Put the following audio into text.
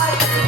Bye.